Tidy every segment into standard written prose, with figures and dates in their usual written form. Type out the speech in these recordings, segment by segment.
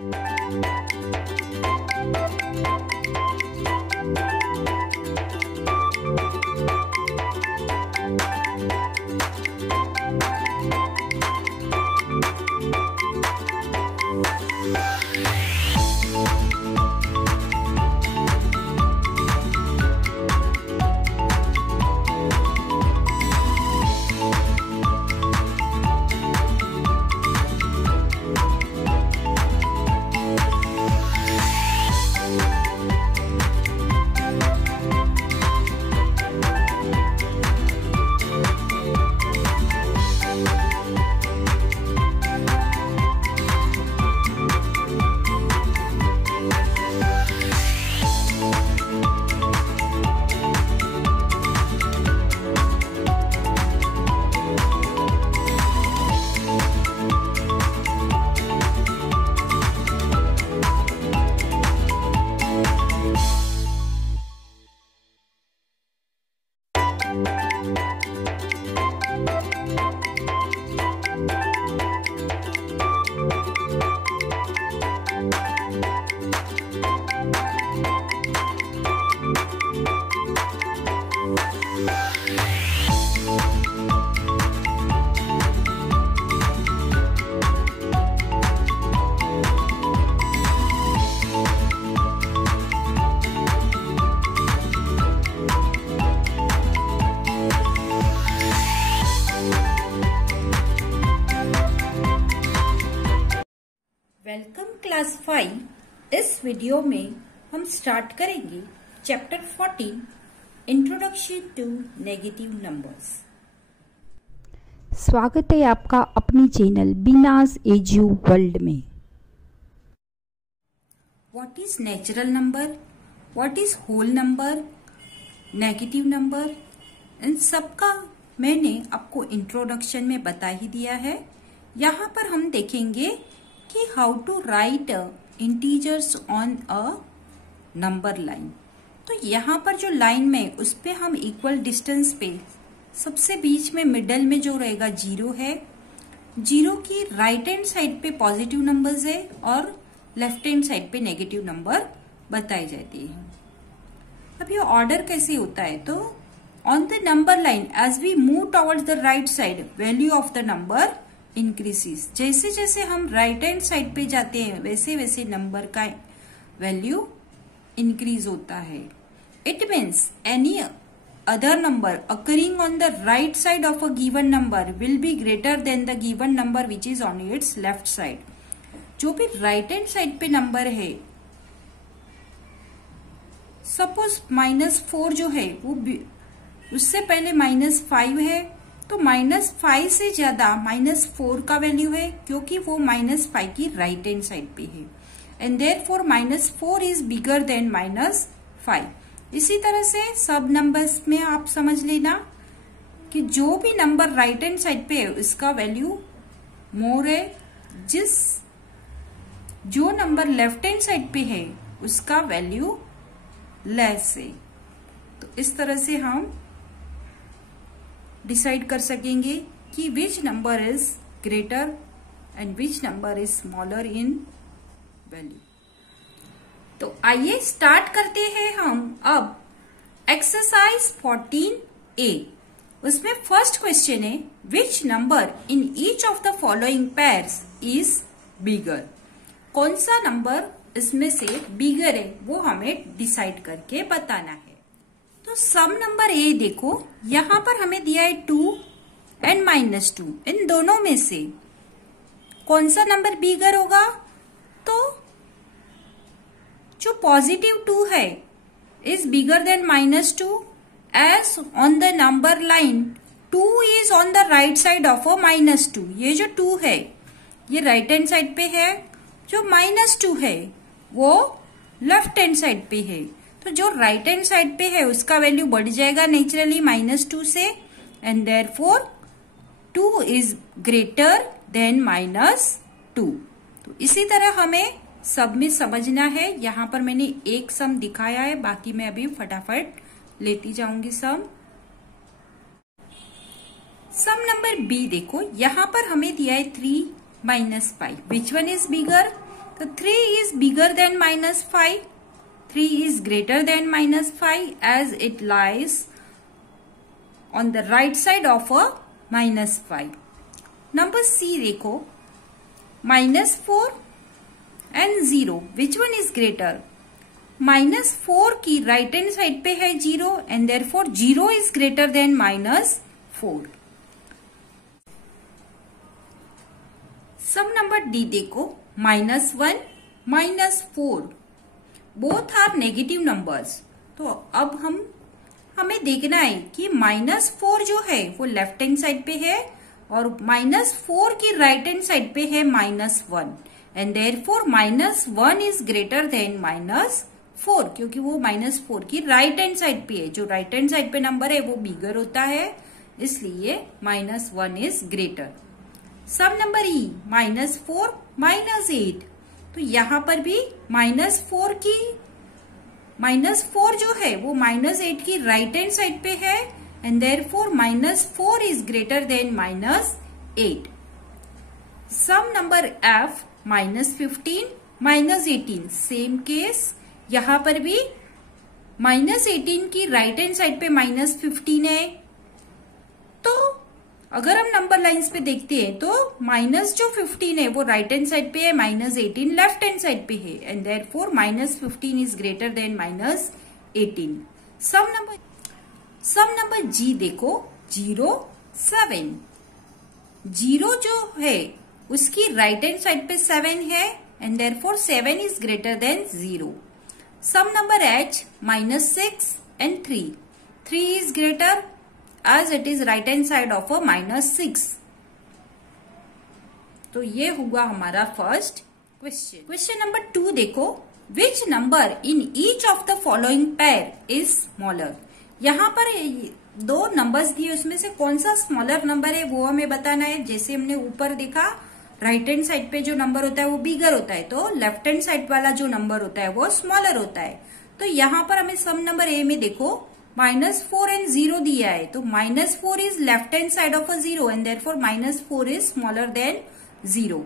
Welcome class 5। इस video में हम स्टार्ट करेंगे chapter 14 introduction to negative numbers. स्वागत है आपका अपनी चैनल बीनाज एजू वर्ल्ड में। What is natural number, what is whole number, negative number, इन सब का मैंने आपको इंट्रोडक्शन में बता ही दिया है। यहाँ पर हम देखेंगे कि how to write integers on a number line. तो यहाँ पर जो लाइन में उस पे हम इक्वल डिस्टेंस पे सबसे बीच में मिडल में जो रहेगा 0 है। 0 की राइट हैंड साइड पे पॉजिटिव नंबर्स है और लेफ्ट हैंड साइड पे नेगेटिव नंबर बताई जाती है। अब ये ऑर्डर कैसे होता है, तो on the number line as we move towards the right side value of the number increases. जैसे जैसे हम राइट हैंड साइड पे जाते हैं वैसे वैसे नंबर का वैल्यू इंक्रीज होता है। It means any other number occurring on the right side of a given number will be greater than the given number which is on it's left side. जो भी राइट हैंड साइड पे number है, suppose -4 जो है वो उससे पहले -5 है, तो -5 से ज्यादा -4 का वैल्यू है क्योंकि वो -5 की राइट हैंड साइड पे है and therefore -4 is bigger then -5। इसी तरह से सब नंबर्स में आप समझ लेना कि जो भी नंबर राइट हैंड साइड पे है उसका वैल्यू मोर है, जो नंबर लेफ्ट हैंड साइड पे है उसका वैल्यू लेस है। तो इस तरह से हम डिसाइड कर सकेंगे कि which number is greater and which number is smaller in value. तो आइए स्टार्ट करते हैं हम अब एक्सरसाइज 14A। उसमें फर्स्ट क्वेश्चन है which number in each of the following pairs is bigger. कौन सा नंबर इसमें से बिगर है वो हमें डिसाइड करके बताना है। तो सम नंबर ए देखो, यहां पर हमें दिया है 2 एंड -2। इन दोनों में से कौन सा नंबर बिगर होगा, तो जो पॉजिटिव 2 है is bigger than -2 as on the number line 2 is on the right side of a -2। ये जो 2 है ये राइट हैंड साइड पे है, जो -2 है वो लेफ्ट हैंड साइड पे है। तो जो राइट हैंड साइड पे है उसका वैल्यू बढ़ जाएगा नेचुरली -2 से and therefore 2 is greater then -2। तो इसी तरह हमें सब में समझना है। यहां पर मैंने एक सम दिखाया है, बाकी मैं अभी फटाफट लेती जाऊंगी सम। सम नंबर बी देखो, यहां पर हमें दिया है 3 - 5। विच वन इज बिगर, तो 3 is bigger than -5. 3 is greater than -5 as it lies on the right side of a -5. Number C देखो, -4 and 0. Which one is greater? -4 की राइट हैंड साइड पे है 0 and therefore 0 is greater than -4. Some number D देखो, -1, -4 both are negative numbers. तो अब हमें देखना है कि -4 जो है वो लेफ्ट हैंड साइड पे है और -4 की राइट हैंड साइड पे है -1 and therefore -1 is greater then -4 क्योंकि वो -4 की राइट हैंड साइड पे है. जो राइट हैंड साइड पे नंबर है वो बिगर होता है, इसलिए -1 is greater. Some number E, -4, -8. तो यहां पर भी -4 जो है वो -8 की राइट हैंड साइड पे है and therefore -4 is greater than -8. Some number F, -15, -18. Same case, यहां पर भी -18 की राइट हैंड साइड पे -15 है. तो अगर हम नंबर लाइंस पे देखते हैं तो -15 है वो राइट हैंड साइड पे है, -18 लेफ्ट हैंड साइड पे है and therefore -15 is greater than -18. Some number G देखो, 0, 7. 0 जो है उसकी राइट हैंड साइड पे 7 है and therefore 7 is greater than 0. Some number H, -6 and 3. 3 is greater as it is right hand side of a -6. तो ये हुआ हमारा फर्स्ट क्वेश्चन. क्वेश्चन नंबर 2 देखो, which number in each of the following pair is smaller. यहाँ पर दो numbers दिए, उसमें से कौन सा स्मॉलर नंबर है वो हमें बताना है. जैसे हमने ऊपर देखा राइट हैंड साइड पे जो नंबर होता है वो बिगर होता है, तो लेफ्ट हैंड साइड वाला जो नंबर होता है वो स्मॉलर होता है. तो यहाँ पर हमें सम नंबर ए में देखो -4 and 0 दिया है, तो -4 is left hand side of a 0 and therefore -4 is smaller than 0.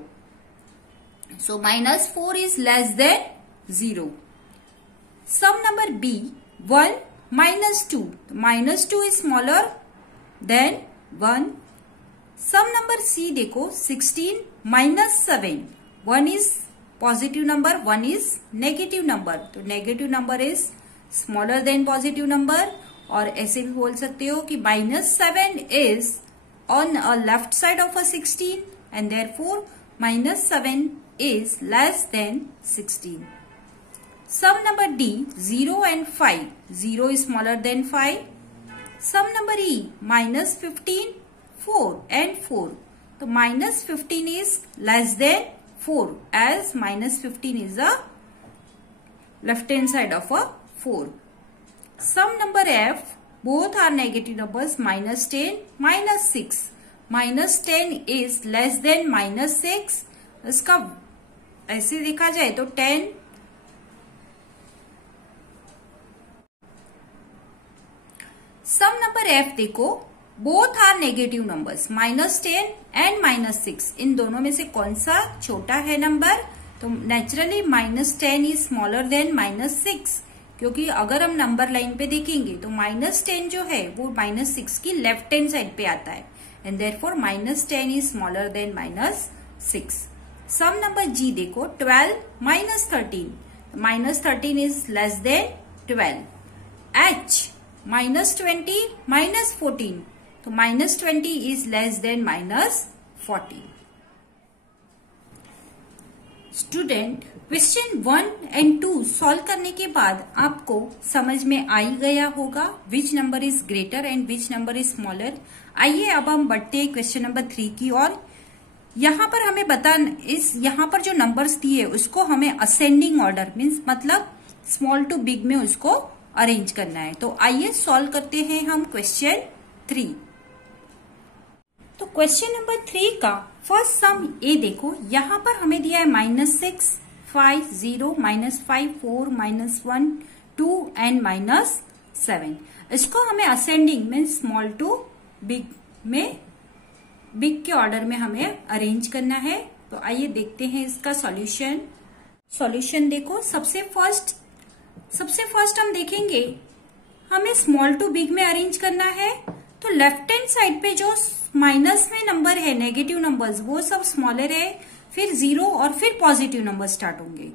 So -4 is less than 0. Some number B, 1, -2. -2 is smaller than 1. Some number C देखो, 16, -7. 1 is positive number, 1 is negative number, तो negative number is smaller than positive number. और ऐसे भी बोल सकते हो कि -7 is on a left side of a 16 and therefore -7 is less than 16. Some number D, 0 and 5. 0 is smaller than 5. Some number E, -15, 4 and 4. तो -15 is less than 4 as -15 is the left hand side of a 4. Sum number F, both are negative numbers, -10, -6. -10 is less than -6. इसका ऐसे देखा जाए तो 10. Some number F देखो, both are negative numbers, -10 and -6. इन दोनों में से कौन सा छोटा है नंबर? तो नेचुरली -10 इज स्मॉलर देन -6, क्योंकि अगर हम नंबर लाइन पे देखेंगे तो -10 जो है वो -6 की लेफ्ट हैंड साइड पे आता है and therefore -10 is smaller than -6. Some number G देखो, 12, -13. -13 इज लेस देन 12. H, -20, -14. तो -20 is less then -14. Student, question 1 and 2 solve करने के बाद आपको समझ में आ ही गया होगा which number is greater and which number is smaller. आइए अब हम बढ़ते हैं क्वेश्चन नंबर 3 की ओर. यहाँ पर हमें यहाँ पर जो नंबर्स दिए उसको हमें असेंडिंग ऑर्डर मीन्स मतलब स्मॉल टू बिग में उसको अरेंज करना है. तो आइए सॉल्व करते हैं हम क्वेश्चन 3. तो क्वेश्चन नंबर 3 का फर्स्ट सम ए देखो, यहाँ पर हमें दिया है -6, 5, 0, -5, 4, -1, 2 एंड -7. इसको हमें ascending means small to big में बिग के ऑर्डर में हमें अरेंज करना है. तो आइए देखते हैं इसका सॉल्यूशन. सॉल्यूशन देखो, सबसे फर्स्ट हम देखेंगे हमें स्मॉल टू बिग में अरेंज करना है। तो लेफ्ट हैंड साइड पे जो माइनस में नंबर है, नेगेटिव नंबर्स, वो सब स्मॉलर है, फिर 0 और फिर पॉजिटिव नंबर स्टार्ट होंगे।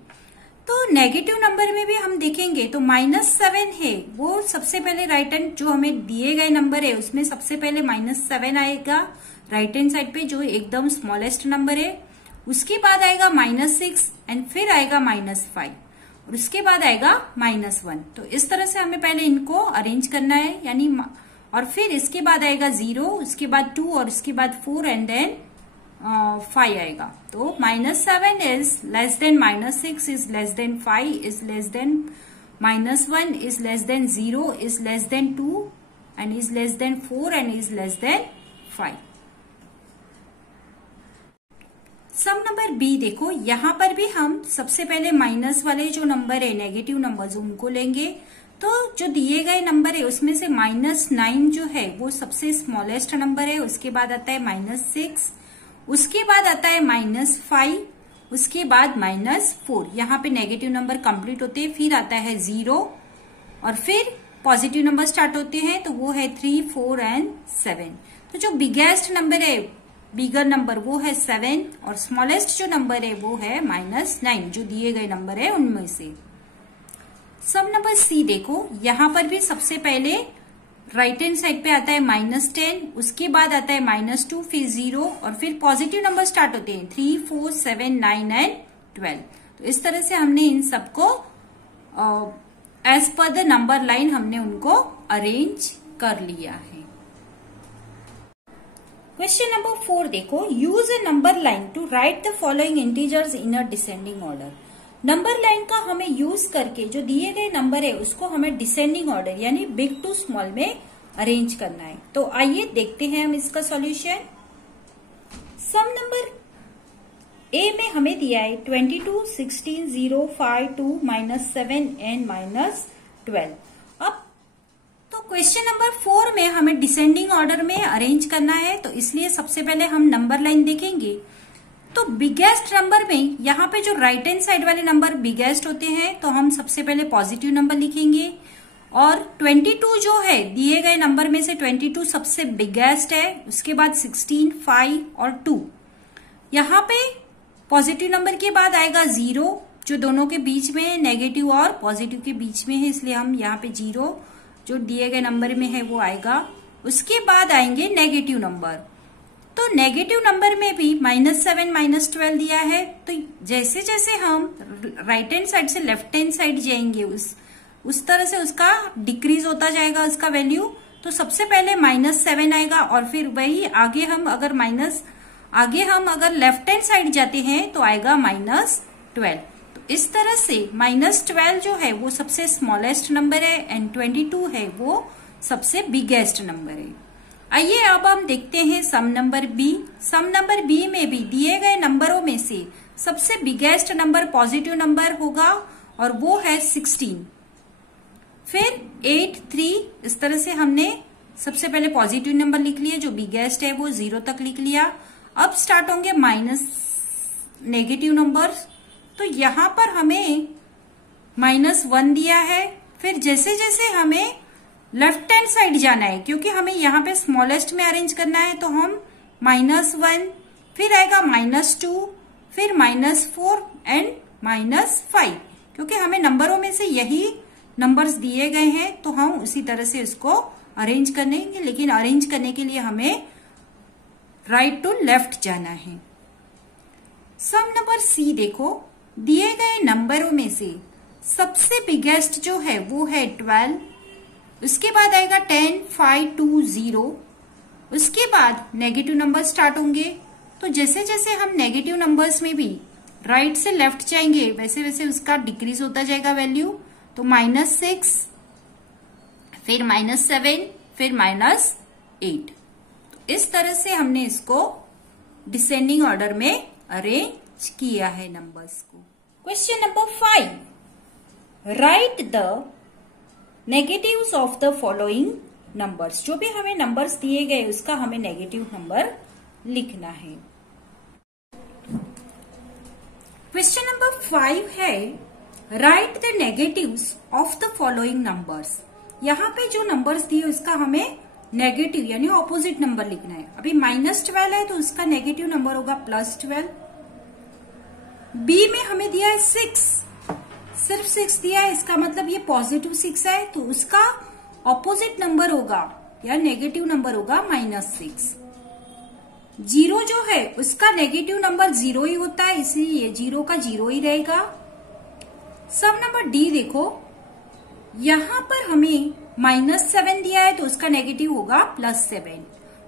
तो नेगेटिव नंबर में भी हम देखेंगे तो -7 है, वो सबसे पहले राइट हैंड जो हमें दिए गए नंबर है उसमें सबसे पहले -7 आएगा राइट हैंड साइड पे, जो एकदम स्मॉलेस्ट नंबर है। उसके बाद आएगा -6 एंड फिर आएगा -5 और उसके बाद आएगा -1। तो इस तरह से हमें पहले इनको अरेंज करना है, यानी और फिर इसके बाद आएगा 0, उसके बाद 2 और उसके बाद 4 एंड देन 5 आएगा। तो -7 is less than -6 is less than 5 is less than -1 is less than 0 is less than 2 and is less than 4 and is less than 5। Some number B देखो, यहां पर भी हम सबसे पहले माइनस वाले जो नंबर है, नेगेटिव नंबर्स, उनको लेंगे। तो जो दिए गए नंबर है उसमें से -9 जो है वो सबसे स्मॉलेस्ट नंबर है। उसके बाद आता है -6, उसके बाद आता है -5, उसके बाद -4। यहाँ पे नेगेटिव नंबर कंप्लीट होते हैं, फिर आता है 0 और फिर पॉजिटिव नंबर स्टार्ट होते हैं, तो वो है 3, 4 एंड 7। तो जो बिगेस्ट नंबर है, बिगर नंबर, वो है 7 और स्मॉलेस्ट जो नंबर है वो है -9, जो दिए गए नंबर है उनमें से। सम नंबर सी देखो, यहां पर भी सबसे पहले राइट हैंड साइड पे आता है -10, उसके बाद आता है -2, फिर 0 और फिर पॉजिटिव नंबर स्टार्ट होते हैं 3, 4, 7, 9 एंड 12। तो इस तरह से हमने इन सबको as per the number line हमने उनको अरेंज कर लिया है। क्वेश्चन नंबर 4 देखो, use a number line to write the following integers in a descending order. Number line का हमें यूज करके जो दिए गए नंबर है उसको हमें डिसेंडिंग ऑर्डर यानी बिग टू स्मॉल में अरेंज करना है। तो आइए देखते हैं हम इसका सॉल्यूशन। सम नंबर ए में हमें दिया है 22, 16, 0, 5, 2, -7 एंड -12। अब तो क्वेश्चन नंबर 4 में हमें डिसेंडिंग ऑर्डर में अरेंज करना है, तो इसलिए सबसे पहले हम नंबर लाइन देखेंगे। तो बिगेस्ट नंबर में यहाँ पे जो राइट हैंड साइड वाले नंबर बिगेस्ट होते हैं, तो हम सबसे पहले पॉजिटिव नंबर लिखेंगे। और 22 जो है दिए गए नंबर में से 22 सबसे बिगेस्ट है, उसके बाद 16, 5 और 2। यहाँ पे पॉजिटिव नंबर के बाद आएगा 0, जो दोनों के बीच में है, नेगेटिव और पॉजिटिव के बीच में है, इसलिए हम यहाँ पे 0 जो दिए गए नंबर में है वो आएगा। उसके बाद आएंगे नेगेटिव नंबर। तो नेगेटिव नंबर में भी -7, -12 दिया है। तो जैसे जैसे हम राइट हैंड साइड से लेफ्ट हैंड साइड जाएंगे उस तरह से उसका डिक्रीज होता जाएगा उसका वैल्यू। तो सबसे पहले -7 आएगा और फिर वही आगे हम अगर लेफ्ट हैंड साइड जाते हैं तो आएगा -12। तो इस तरह से -12 जो है वो सबसे स्मॉलेस्ट नंबर है एंड 22 है वो सबसे बिगेस्ट नंबर है। आइए अब हम देखते हैं सम नंबर बी। सम नंबर बी में भी दिए गए नंबरों में से सबसे बिगेस्ट नंबर पॉजिटिव नंबर होगा और वो है 16, फिर 8, 3। इस तरह से हमने सबसे पहले पॉजिटिव नंबर लिख लिए, जो बिगेस्ट है वो 0 तक लिख लिया। अब स्टार्ट होंगे नेगेटिव नंबर। तो यहां पर हमें -1 दिया है। फिर जैसे जैसे हमें लेफ्ट हैंड साइड जाना है, क्योंकि हमें यहाँ पे स्मॉलेस्ट में अरेंज करना है, तो हम -1, फिर आएगा -2, फिर -4 एंड -5। क्योंकि हमें नंबरों में से यही नंबर्स दिए गए हैं, तो हम उसी तरह से इसको अरेंज करेंगे। लेकिन अरेंज करने के लिए हमें राइट टू लेफ्ट जाना है। सम नंबर सी देखो, दिए गए नंबरों में से सबसे बिगेस्ट जो है वो है 12, उसके बाद आएगा 10, 5, 2, 0। उसके बाद नेगेटिव नंबर स्टार्ट होंगे। तो जैसे जैसे हम नेगेटिव नंबर्स में भी राइट से लेफ्ट जाएंगे वैसे वैसे उसका डिक्रीज होता जाएगा वैल्यू। तो -6, फिर -7, फिर -8। तो इस तरह से हमने इसको डिसेंडिंग ऑर्डर में अरेंज किया है नंबर्स को। Question number 5, right the negatives of the following numbers. जो भी हमें नंबर्स दिए गए उसका हमें नेगेटिव नंबर लिखना है। क्वेश्चन नंबर 5 है right the negatives of the following numbers. यहाँ पे जो नंबर्स दिए उसका हमें नेगेटिव यानी ऑपोजिट नंबर लिखना है। अभी -12 है तो उसका नेगेटिव नंबर होगा +12। बी में हमें दिया है 6, सिर्फ 6 दिया है, इसका मतलब ये पॉजिटिव 6 है तो उसका ऑपोजिट नंबर होगा या नेगेटिव नंबर होगा -6। 0 जो है उसका नेगेटिव नंबर 0 ही होता है, इसलिए ये 0 का 0 ही रहेगा। सब नंबर डी देखो, यहां पर हमें -7 दिया है तो उसका नेगेटिव होगा +7,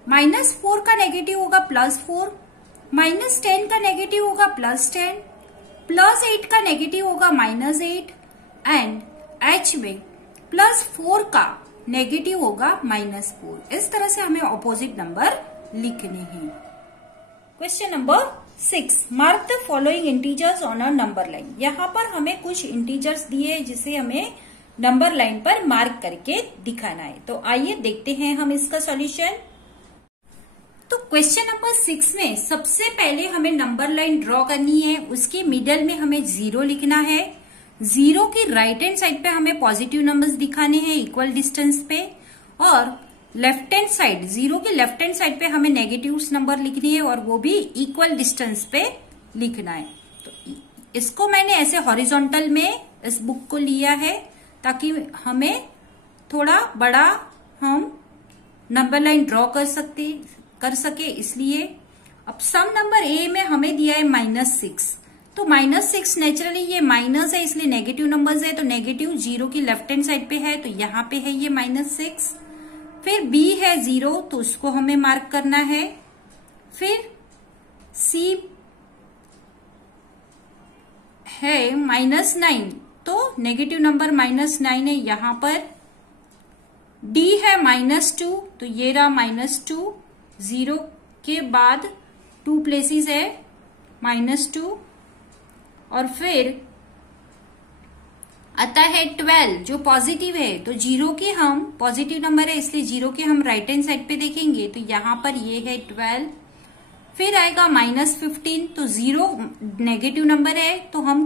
-4 का नेगेटिव होगा +4, -10 का नेगेटिव होगा +10, +8 का नेगेटिव होगा -8 एंड एच में +4 का नेगेटिव होगा -4। इस तरह से हमें ऑपोजिट नंबर लिखने हैं। Question number 6, mark the following integers on a number line. यहाँ पर हमें कुछ इंटीजर्स दिए हैं जिसे हमें नंबर लाइन पर मार्क करके दिखाना है। तो आइए देखते हैं हम इसका सॉल्यूशन। तो क्वेश्चन नंबर 6 में सबसे पहले हमें नंबर लाइन ड्रॉ करनी है, उसके मिडल में हमें 0 लिखना है। 0 की राइट हैंड साइड पे हमें पॉजिटिव नंबर्स दिखाने हैं इक्वल डिस्टेंस पे, और लेफ्ट हैंड साइड 0 की लेफ्ट हैंड साइड पे हमें नेगेटिव नंबर लिखनी है और वो भी इक्वल डिस्टेंस पे लिखना है। तो इसको मैंने ऐसे हॉरिजॉन्टल में इस बुक को लिया है ताकि हमें थोड़ा बड़ा हम नंबर लाइन ड्रॉ कर सके इसलिए। अब सम नंबर ए में हमें दिया है -6, तो -6 नेचुरली ये माइनस है इसलिए नेगेटिव नंबर्स है, तो नेगेटिव 0 की लेफ्ट हैंड साइड पे है तो यहाँ पे है ये -6। फिर बी है 0 तो उसको हमें मार्क करना है। फिर सी है -9 तो नेगेटिव नंबर -9 है यहाँ पर। डी है -2 तो ये रहा -2, 0 के बाद 2 प्लेसेस है -2। और फिर आता है 12 जो पॉजिटिव है, तो 0 के हम पॉजिटिव नंबर है इसलिए 0 के हम राइट हैंड साइड पे देखेंगे तो यहाँ पर ये है 12। फिर आएगा -15 तो 0 नेगेटिव नंबर है तो हम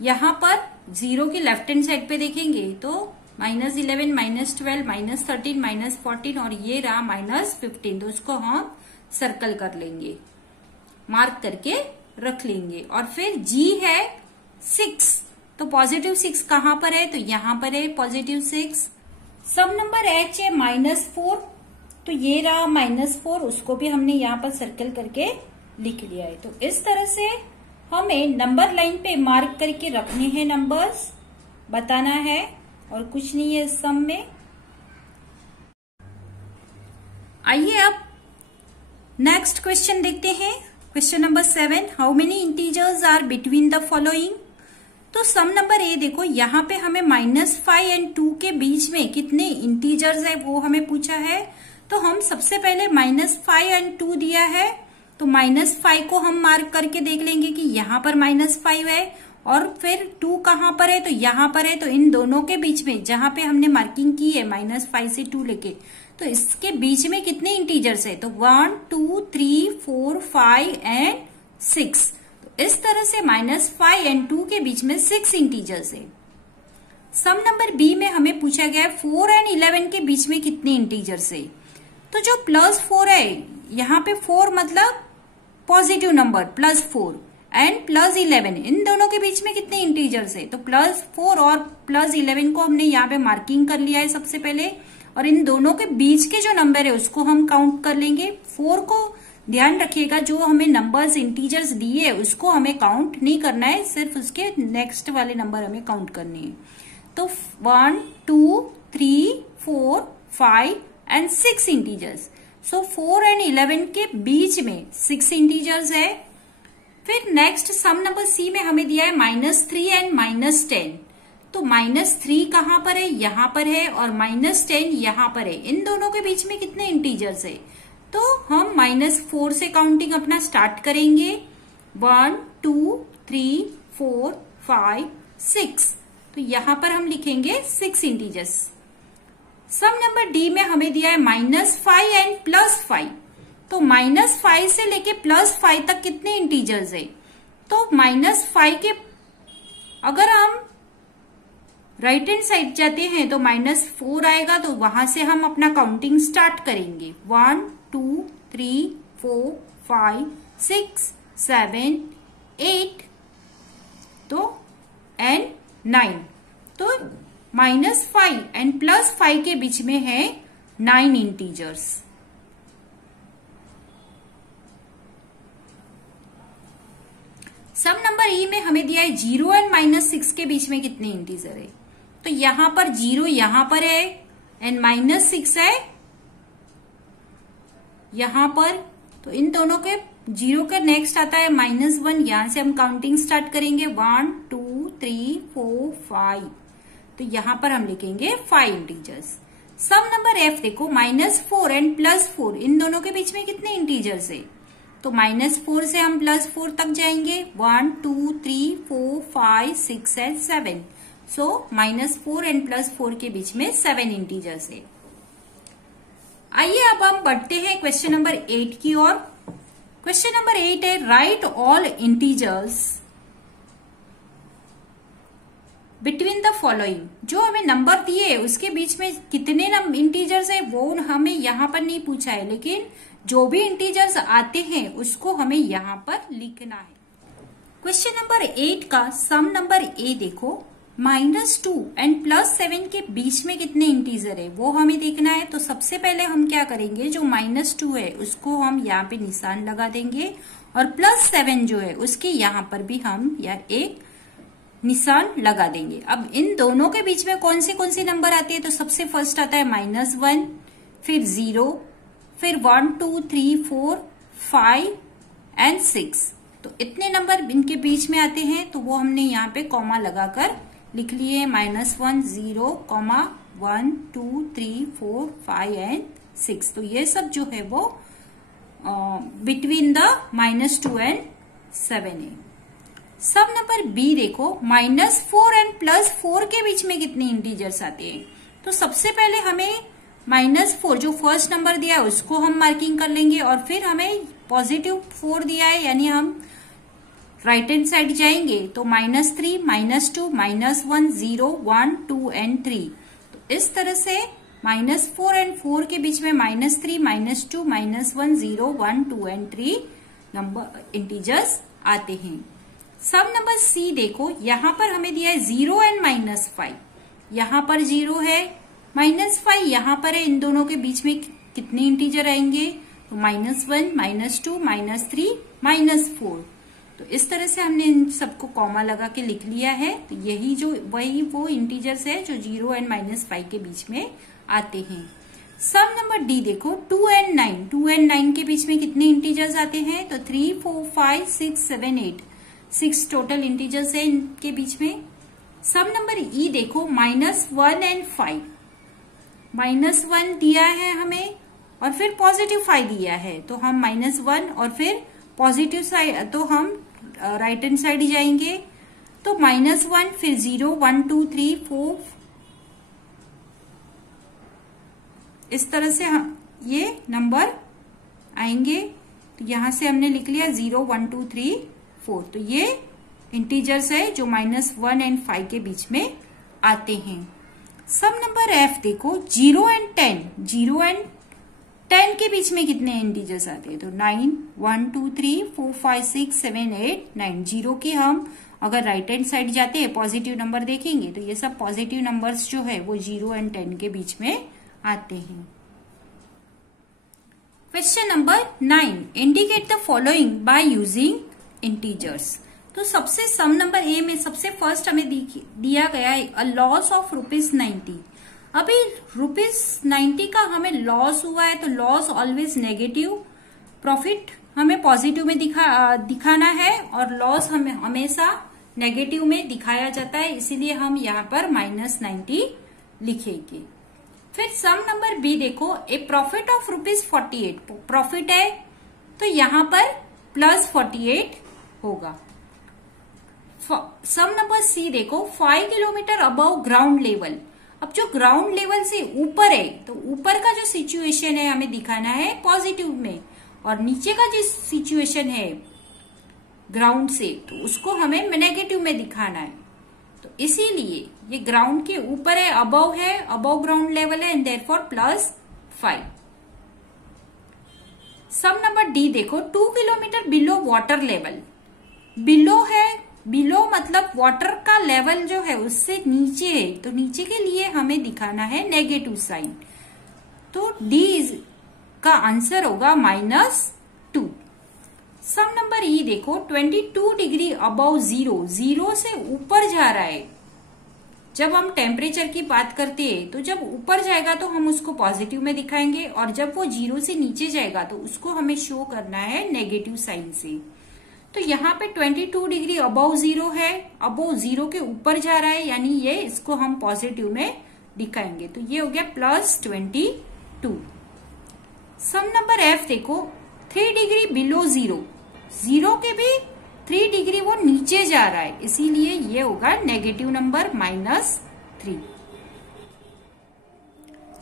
यहाँ पर 0 की लेफ्ट हैंड साइड पे देखेंगे तो -11, -12, -13, -14 और ये रहा -15, तो उसको हम सर्कल कर लेंगे, मार्क करके रख लेंगे। और फिर जी है 6 तो पॉजिटिव 6 कहाँ पर है, तो यहाँ पर है पॉजिटिव 6। सब नंबर एच है -4 तो ये रहा -4, उसको भी हमने यहाँ पर सर्कल करके लिख लिया है। तो इस तरह से हमें नंबर लाइन पे मार्क करके रखने हैं, नंबर्स बताना है और कुछ नहीं है इस सम में। आइए अब नेक्स्ट क्वेश्चन देखते हैं। Question number 7, how many integers are between the following. तो सम नंबर ए देखो, यहाँ पे हमें -5 एंड 2 के बीच में कितने इंटीजर्स है वो हमें पूछा है। तो हम सबसे पहले -5 एंड 2 दिया है तो -5 को हम मार्क करके देख लेंगे कि यहाँ पर -5 है, और फिर 2 कहाँ पर है तो यहाँ पर है। तो इन दोनों के बीच में जहां पे हमने मार्किंग की है -5 से 2 लेके, तो इसके बीच में कितने इंटीजर्स है तो 1, 2, 3, 4, 5 एंड 6। तो इस तरह से -5 एंड 2 के बीच में 6 इंटीजर्स है। सम नंबर बी में हमें पूछा गया है 4 एंड 11 के बीच में कितने इंटीजर्स है। तो जो +4 है यहाँ पे 4 मतलब पॉजिटिव नंबर +4 एंड +11, इन दोनों के बीच में कितने इंटीजर्स है तो +4 और +11 को हमने यहाँ पे मार्किंग कर लिया है सबसे पहले, और इन दोनों के बीच के जो नंबर है उसको हम काउंट कर लेंगे। 4 को ध्यान रखिएगा, जो हमें नंबर्स इंटीजर्स दिए उसको हमें काउंट नहीं करना है, सिर्फ उसके नेक्स्ट वाले नंबर हमें काउंट करने हैं। तो 1, 2, 3, 4, 5 एंड 6 इंटीजर्स। सो 4 एंड 11 के बीच में 6 इंटीजर्स है। फिर नेक्स्ट सम नंबर सी में हमें दिया है -3 एंड -10। तो -3 कहाँ पर है, यहाँ पर है, और -10 यहाँ पर है। इन दोनों के बीच में कितने इंटीजर्स है तो हम -4 से काउंटिंग अपना स्टार्ट करेंगे। 1, 2, 3, 4, 5, 6। तो यहाँ पर हम लिखेंगे 6 इंटीजर्स। सम नंबर डी में हमें दिया है -5 एंड +5। तो -5 से लेके +5 तक कितने इंटीजर्स है तो -5 के अगर हम राइट हैंड साइड जाते हैं तो -4 आएगा, तो वहां से हम अपना काउंटिंग स्टार्ट करेंगे। 1 2 3 4 5 6 7 8 तो एंड 9। तो -5 एंड +5 के बीच में है 9 इंटीजर्स। सम नंबर ई में हमें दिया है 0 एंड -6 के बीच में कितने इंटीजर है। तो यहां पर 0 यहां पर है एंड -6 है यहां पर। तो इन दोनों के 0 का नेक्स्ट आता है -1। यहां से हम काउंटिंग स्टार्ट करेंगे 1 2 3 4 5। तो यहां पर हम लिखेंगे 5 इंटीजर्स। सम नंबर एफ देखो -4 एंड +4 इन दोनों के बीच में कितने इंटीजर्स है। तो -4 से हम +4 तक जाएंगे 1 2 3 4 5 6 एंड 7। सो -4 एंड +4 के बीच में 7 इंटीजर्स है। आइए अब हम बढ़ते हैं क्वेश्चन नंबर 8 की ओर। क्वेश्चन नंबर 8 है right all integers between the following. जो हमें नंबर दिए उसके बीच में कितने इंटीजर्स है वो हमें यहाँ पर नहीं पूछा है, लेकिन जो भी इंटीजर्स आते हैं उसको हमें यहाँ पर लिखना है। क्वेश्चन नंबर 8 का सम नंबर ए देखो -2 एंड +7 के बीच में कितने इंटीजर है वो हमें देखना है। तो सबसे पहले हम क्या करेंगे, जो -2 है उसको हम यहाँ पे निशान लगा देंगे और +7 जो है उसके यहाँ पर भी हम एक निशान लगा देंगे। अब इन दोनों के बीच में कौन से नंबर आते हैं। तो सबसे फर्स्ट आता है -1, फिर 0, फिर 1 2 3 4 5 एंड 6। तो इतने नंबर इनके बीच में आते हैं, तो वो हमने यहाँ पे कॉमा लगाकर लिख लिए -1 0 1 2 3 4 5 एंड 6। तो ये सब जो है वो बिटवीन द -2 एंड 7 है। सब नंबर बी देखो -4 एंड +4 के बीच में कितने इंटीजर्स आते हैं। तो सबसे पहले हमें -4 जो फर्स्ट नंबर दिया है उसको हम मार्किंग कर लेंगे और फिर हमें +4 दिया है, यानी हम राइट हैंड साइड जाएंगे तो -3 -2 -1 0 1 2 एंड 3। तो इस तरह से -4 एंड 4 के बीच में -3 -2 -1 0 1 2 एंड 3 नंबर इंटीजर्स आते हैं। सब नंबर सी देखो यहाँ पर हमें दिया है 0 एंड -5। यहाँ पर 0 है, -5 यहाँ पर है। इन दोनों के बीच में कितने इंटीजर आएंगे। तो -1 -2 -3 -4। तो इस तरह से हमने इन सबको कॉमा लगा के लिख लिया है। तो यही वो इंटीजर्स है जो 0 एंड -5 के बीच में आते हैं। सब नंबर डी देखो 2 एंड 9 के बीच में कितने इंटीजर्स आते हैं। तो 3 4 5 6 7 8 6 टोटल इंटीजर्स है इनके बीच में। सब नंबर ई देखो -1 एंड 5। -1 दिया है हमें और फिर +5 दिया है, तो हम -1 और फिर पॉजिटिव साइड, तो हम राइट हैंड साइड जाएंगे तो -1 फिर 0 1 2 3 4 इस तरह से हम ये नंबर आएंगे। तो यहां से हमने लिख लिया 0 1 2 3 4। तो ये इंटीजर्स है जो -1 एंड 5 के बीच में आते हैं। सब नंबर एफ देखो 0 एंड 10 के बीच में कितने इंटीजर्स आते हैं। तो 9 1 2 3 4 5 6 7 8 9। 0 की हम अगर राइट हैंड साइड जाते हैं पॉजिटिव नंबर देखेंगे तो ये सब पॉजिटिव नंबर्स जो है वो 0 एंड 10 के बीच में आते हैं। Question number 9 indicate the following by using integers. तो सबसे सम नंबर ए में सबसे फर्स्ट हमें दिया गया है अ लॉस ऑफ ₹90। अभी ₹90 का हमें लॉस हुआ है, तो लॉस ऑलवेज नेगेटिव, प्रॉफिट हमें पॉजिटिव में दिखाना है और लॉस हमें हमेशा नेगेटिव में दिखाया जाता है, इसीलिए हम यहाँ पर -90 लिखेंगे। फिर सम नंबर बी देखो ए प्रॉफिट ऑफ ₹48 प्रॉफिट है, तो यहाँ पर +48 होगा। सम नंबर सी देखो 5 किलोमीटर अबव ग्राउंड लेवल। अब जो ग्राउंड लेवल से ऊपर है तो ऊपर का जो सिचुएशन है हमें दिखाना है पॉजिटिव में, और नीचे का जो सिचुएशन है ग्राउंड से, तो उसको हमें नेगेटिव में दिखाना है। तो इसीलिए ये ग्राउंड के ऊपर है, अबव ग्राउंड लेवल है, and therefore +5। Some number D देखो, 2 kilometre below water level. Below है, बिलो मतलब वाटर का लेवल जो है उससे नीचे है, तो नीचे के लिए हमें दिखाना है नेगेटिव साइन। तो डी का आंसर होगा -2। सम नंबर ई देखो, 22 डिग्री अबव जीरो, जीरो से ऊपर जा रहा है। जब हम टेम्परेचर की बात करते हैं तो जब ऊपर जाएगा तो हम उसको पॉजिटिव में दिखाएंगे, और जब वो जीरो से नीचे जाएगा तो उसको हमें शो करना है नेगेटिव साइन से। तो यहाँ पे 22 डिग्री अबव जीरो है, अबव जीरो के ऊपर जा रहा है, यानी ये इसको हम पॉजिटिव में दिखाएंगे। तो ये हो गया +22। सम नंबर एफ देखो, 3 डिग्री बिलो जीरो, जीरो के भी 3 डिग्री वो नीचे जा रहा है, इसीलिए ये होगा negative number -3।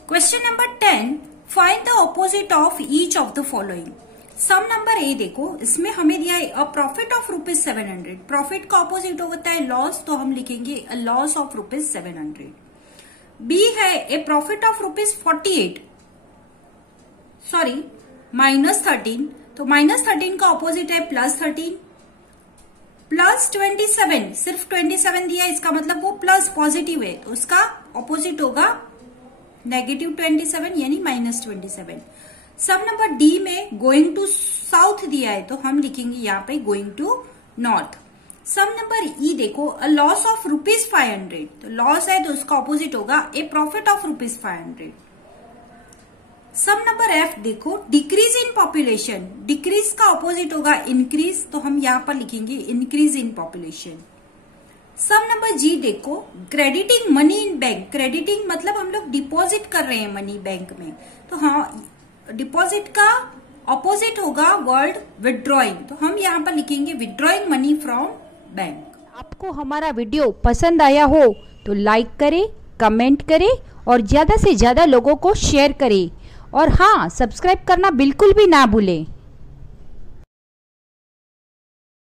Question number 10, find the opposite of each of the following. Some number A देखो, इसमें हमें दिया है अ प्रॉफिट ऑफ ₹700। प्रॉफिट का ऑपोजिट होता है लॉस, तो हम लिखेंगे अ लॉस ऑफ ₹700। बी है ए प्रॉफिट ऑफ ₹48, सॉरी -13, तो -13 का ऑपोजिट है +13। +27, सिर्फ 27 दिया, इसका मतलब वो प्लस पॉजिटिव है, तो उसका ऑपोजिट होगा -27 यानी -27। सब नंबर डी में गोइंग टू साउथ दिया है, तो हम लिखेंगे यहाँ पे गोइंग टू नॉर्थ। सब नंबर ई देखो, अ लॉस ऑफ ₹500, तो लॉस है तो उसका ऑपोजिट होगा ए प्रॉफिट ऑफ ₹500। सब नंबर एफ देखो, डिक्रीज इन पॉपुलेशन, डिक्रीज का ऑपोजिट होगा इंक्रीज, तो हम यहाँ पर लिखेंगे इंक्रीज इन पॉपुलेशन। सब नंबर जी देखो, crediting money in bank, crediting मतलब हम लोग डिपॉजिट कर रहे हैं मनी बैंक में, तो हाँ डिपॉजिट का ऑपोजिट होगा वर्ड विड्रॉइंग, तो हम यहाँ पर लिखेंगे विड्रॉइंग मनी फ्रॉम बैंक। आपको हमारा वीडियो पसंद आया हो तो लाइक करें, कमेंट करें और ज़्यादा से ज़्यादा लोगों को शेयर करें, और हाँ, सब्सक्राइब करना बिल्कुल भी ना भूलें।